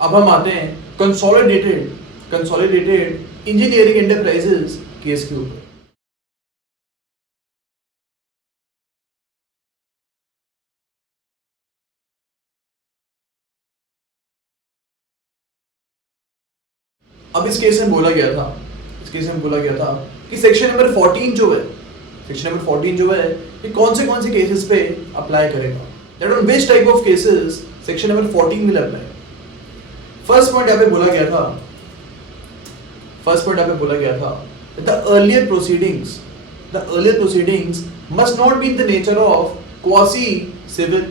अब हम आते हैं कंसोलिडेटेड इंजीनियरिंग एंटरप्राइजेस केस के ऊपर। अब इस केस में बोला गया था कि सेक्शन नंबर 14 जो है ये कौन से केसेस पे अप्लाई करेगा, that on which type of cases section number 14 will apply. First point यहाँ पे बोला गया था that the earlier proceedings must not be in the nature of quasi civil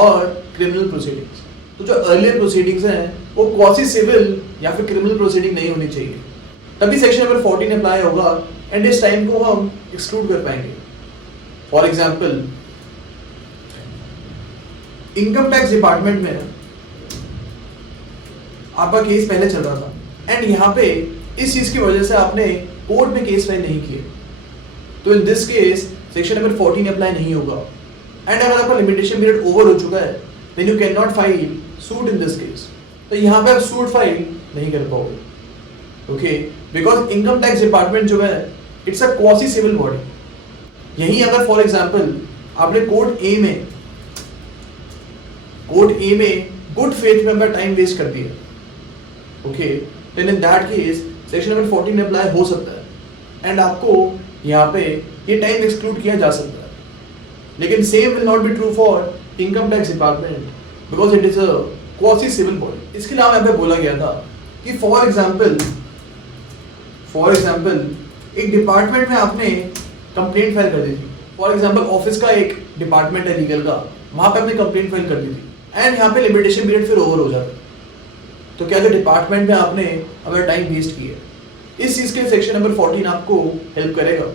or criminal proceedings। तो जो earlier proceedings हैं वो quasi civil या फिर criminal proceeding नहीं होनी चाहिए, तभी सेक्शन नंबर 14 अप्लाई होगा एंड इस टाइम को हम एक्सक्लूड कर पाएंगे। For example income tax department में आपका केस पहले चल रहा था एंड यहाँ पे इस चीज की वजह से आपने कोर्ट में केस फाइल नहीं किए, तो इन this case section number 14 apply नहीं होगा एंड अगर आपका लिमिटेशन पीरियड ओवर हो चुका है then you can not file suit in this case. तो यहाँ पे आप सूट फाइल नहीं कर पाओगे, okay, because income tax department जो है it's a quasi civil body. यही अगर फॉर एग्जांपल आपने कोर्ट ए में गुड फेथ में अपना टाइम वेस्ट कर दिया, okay, then in that case section number 14 apply हो सकता है एंड आपको यहाँ पे ये टाइम एक्सक्लूड किया जा सकता है, लेकिन same will not be true for income tax department because it is a quasi civil body. इसके अलावा यहाँ पे बोला गया था कि फॉर एग्जाम्पल एक डिपार्टमेंट में आपने कंप्लेंट फाइल कर दी थी, फॉर एग्जाम्पल ऑफिस का एक डिपार्टमेंट है लीगल का, वहां पे आपने कंप्लेंट फाइल कर दी थी एंड यहाँ पे लिमिटेशन पीरियड फिर ओवर हो जाता, तो क्या जो डिपार्टमेंट में आपने अगर टाइम वेस्ट किया, इस चीज के सेक्शन नंबर 14 आपको हेल्प करेगा।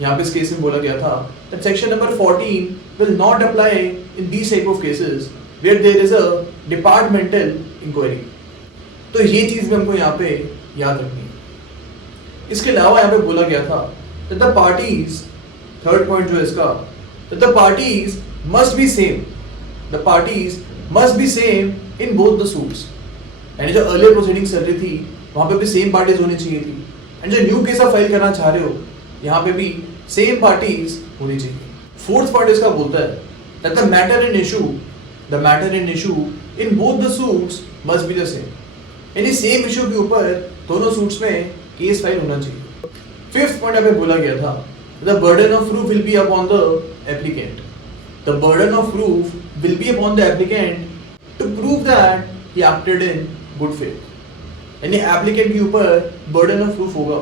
यहाँ पे इस केस में बोला गया था that section number 14 will not apply in these type of cases where there is a departmental inquiry। तो ये चीज भी हमको यहाँ पे याद रखनी है। इसके अलावा यहाँ पे बोला गया था that the parties, third point जो है इसका, that the parties must be same in both the suits। यानी जो अर्लियर प्रोसीडिंग्स चल रही थी वहां पे भी सेम पार्टीज होनी चाहिए थी एंड जो न्यू केस आप फाइल करना चाह रहे हो यहाँ पे भी सेम पार्टीज होनी चाहिए। फोर्थ पार्ट इसका बोलता है that the matter in issue in both the suits must be the same। यानी सेम इशू के ऊपर दोनों सूट्स में केस फाइल होना चाहिए। फिफ्थ पॉइंट यहाँ पे बोला गया था the burden of proof will be upon the applicant to prove that he acted in good faith। यानी एप्लीकेंट के ऊपर बर्डन ऑफ प्रूफ होगा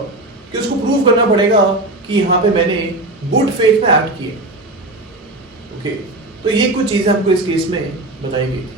कि उसको प्रूव करना पड़ेगा कि यहाँ पे मैंने गुड फेथ में एक्ट किया, ओके। तो ये कुछ चीजें हमको इस केस में बताई गई थी।